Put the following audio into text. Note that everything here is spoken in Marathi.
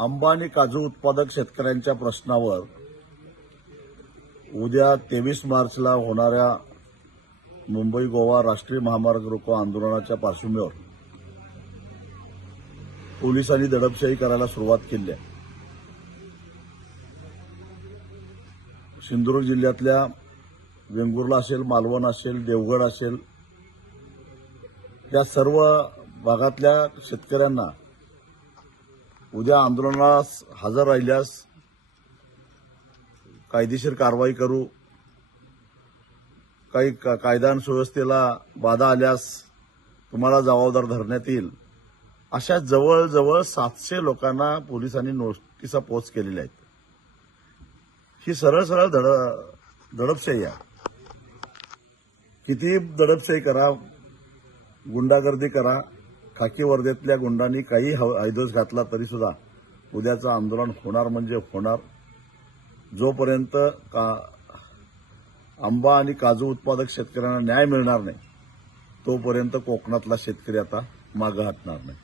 आंबा आणि काजू उत्पादक शेतकऱ्यांच्या प्रश्नावर उद्या 23 मार्चला होणाऱ्या मुंबई गोवा राष्ट्रीय महामार्ग रोको आंदोलनाच्या पार्श्वभूमीवर पोलिसांनी दडपशाही करायला सुरुवात केली आहे. सिंधुदुर्ग जिल्ह्यातल्या वेंगुर्ला असेल, मालवण असेल, देवगड असेल, या सर्व भागातल्या शेतकऱ्यांना उद्या आंदोलनास हजर राहिल्यास कायदेशीर कारवाई करू, काही कायदा आणि सुव्यवस्थेला बाधा आल्यास तुम्हाला जबाबदार धरण्यात येईल, अशा जवळजवळ 700 लोकांना पोलिसांनी नोटिसा पोच केलेल्या आहेत. ही सरळ सरळ दडपशाही आहे. किती दडपशाही करा, गुंडागर्दी करा, खाकी वर्दीतल्या गुंडांनी काही हैदोस घातला तरी सुद्धा उद्याचं आंदोलन होणार म्हणजे होणार. जोपर्यंत आंबा आणि काजू उत्पादक शेतकऱ्यांना न्याय मिळणार नाही तोपर्यंत कोकणातला शेतकरी आता मागं हटणार नाही.